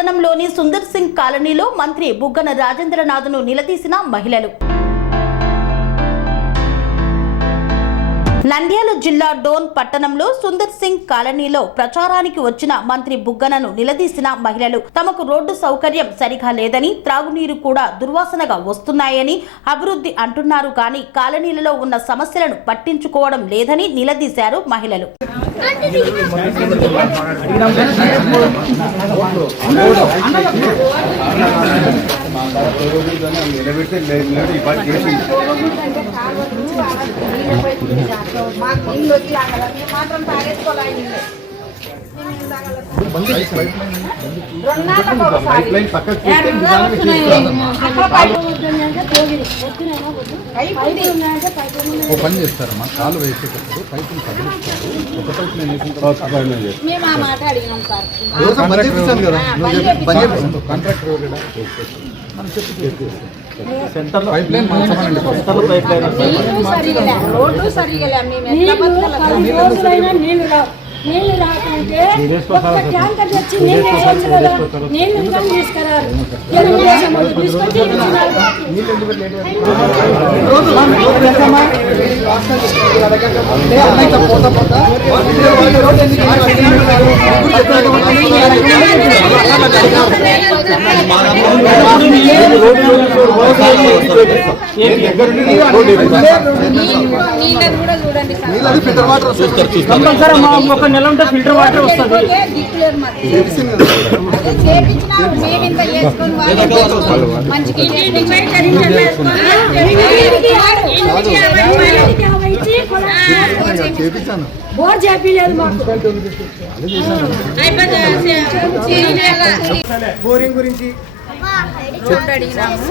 పట్టణంలోని సుందర్ సింగ్ కాలనీలో మంత్రి బుగ్గన రాజేంద్రనాథ్ను నిలదీసిన మహిళలు. నంద్యాల జిల్లా డోన్ పట్టణంలో సుందర్ సింగ్ కాలనీలో ప్రచారానికి వచ్చిన మంత్రి బుగ్గనను నిలదీసిన మహిళలు తమకు రోడ్డు సౌకర్యం సరిగా లేదని, త్రాగునీరు కూడా దుర్వాసనగా వస్తున్నాయని, అభివృద్ధి అంటున్నారు కానీ కాలనీలలో ఉన్న సమస్యలను పట్టించుకోవడం లేదని నిలదీశారు మహిళలు. పని చేస్తారమ్మా, కాలు వేసేటప్పుడు పైపులు తగిలిస్తారు. ఒక పైపు నేను కాంట్రాక్టర్ మనం చెప్పి పైప్ లైన్ నీళ్లు రాకంటే ట్యాంకర్ తెచ్చి నీళ్ళు కదా, నీళ్లు తీసుకురారు. ఒక నెల ఉంటే ఫిల్టర్ వాటర్ వస్తుంది. బోర్ చేపిలేదు మాకు. బోరింగ్ గురించి రోడ్డు అడిగినాము.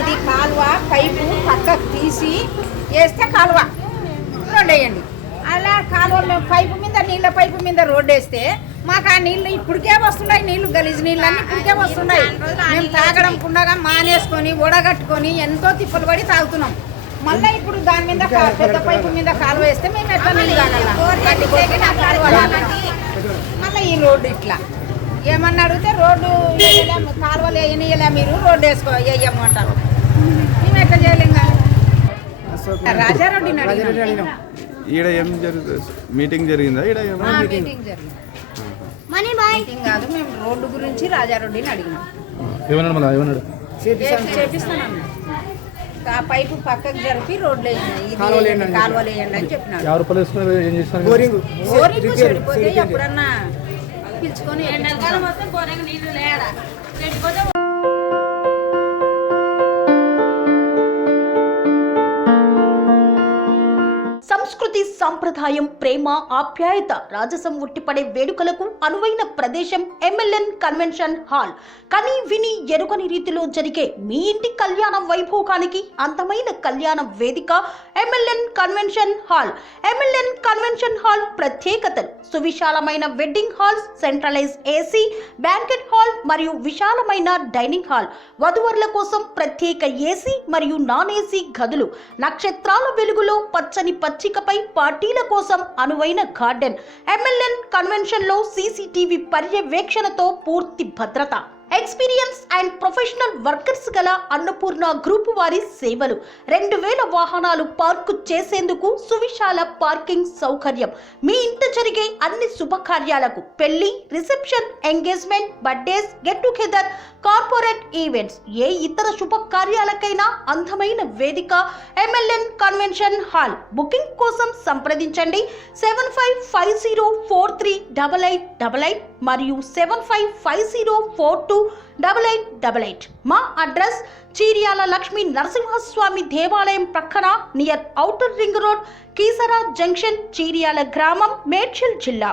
ఇది కాలువ పైపు పక్కకు తీసి వేస్తే కాలువ రోడ్డు వేయండి. అలా కాలువలో పైపు మీద నీళ్ళ పైపు మీద రోడ్డు వేస్తే మాకు ఆ నీళ్ళు ఇప్పటికే వస్తున్నాయి. నీళ్లు గలీజు నీళ్ళు అన్నీ ఇప్పటికే వస్తున్నాయి. మేము తాగడం కుండగా మానేసుకొని ఒడగట్టుకొని ఎంతో తిప్పలు పడి తాగుతున్నాం. మళ్ళీ ఇప్పుడు దాని మీద పెద్ద పైపు మీద కాలువ వేస్తే మేము ఎట్లా నీళ్ళు తాగలం? మళ్ళీ ఈ రోడ్డు ఇట్లా ఏమన్నా అడిగితే రోడ్డు వేయలేము, కాలువలు వేయనియలే, మీరు రోడ్డు వేయము అంటారు. మేము ఎట్లా చేయలేం కదా. రాజారెడ్డిని అడిగినాం. ఈడ ఏం జరుగుతుంది? మీటింగ్ జరిగిందా? ఈడ మీటింగ్ జరిగింది. మీటింగ్ కాదు, మేము రోడ్డు గురించి రాజారెడ్డిని అడిగినాం. చేపిస్తానన్నా. ఆ పైపు పక్కకు జరిపి రోడ్లు కాలువలు వేయండి అని చెప్పినాడు. బోరింగ్ చెడిపోతే ఎప్పుడన్నా పిలుచుకొని సంస్కృతి, సంప్రదాయం, ప్రేమ, ఆప్యాయత, రాజసం ఉట్టిపడే వేడుకలకు అనువైన ప్రదేశం ఎంఎల్ఎన్ కన్వెన్షన్ హాల్. కని విని ఎరుగని రీతిలో జరిగే మీ ఇంటి కళ్యాణ వైభోగానికి అందమైన కళ్యాణ వేదిక MLN convention hall. MLN convention hall ప్రత్యేకతలు: సువిశాలమైన wedding halls, centralize AC banquet hall మరియు విశాలమైన డైనింగ్ హాల్, వధువరుల కోసం ప్రత్యేక ఏసీ మరియు నాన్ ఏసీ గదులు, నక్షత్రాల వెలుగులో పచ్చని పచ్చికపై పార్టీల కోసం అనువైన గార్డెన్. ఎంఎల్ఎన్ కన్వెన్షన్ లో సీసీటీవీ పర్యవేక్షణతో పూర్తి భద్రత. ఎక్స్పీరియన్స్ అండ్ ప్రొఫెషనల్ వర్కర్స్ గల అన్నపూర్ణ గ్రూప్ వారి సేవలు. 2000 వాహనాలు పార్కు చేసేందుకు సువిశాల పార్కింగ్ సౌకర్యం. మీ ఇంట జరిగే అన్ని శుభకార్యాలకు, పెళ్లి, reception, engagement, birthdays, get together, corporate events, ఏ ఇతర శుభకార్యాలకైనా అందమైన వేదిక ఎంఎల్ఎన్ కన్వెన్షన్ హాల్. బుకింగ్ కోసం సంప్రదించండి 7550438888 మరియు 7550428888. మా అడ్రస్ చీర్యాల లక్ష్మీ నరసింహస్వామి దేవాలయం ప్రక్కన, near outer ring road, Keesara junction, Cheeryal గ్రామం, మేడ్చల్ జిల్లా.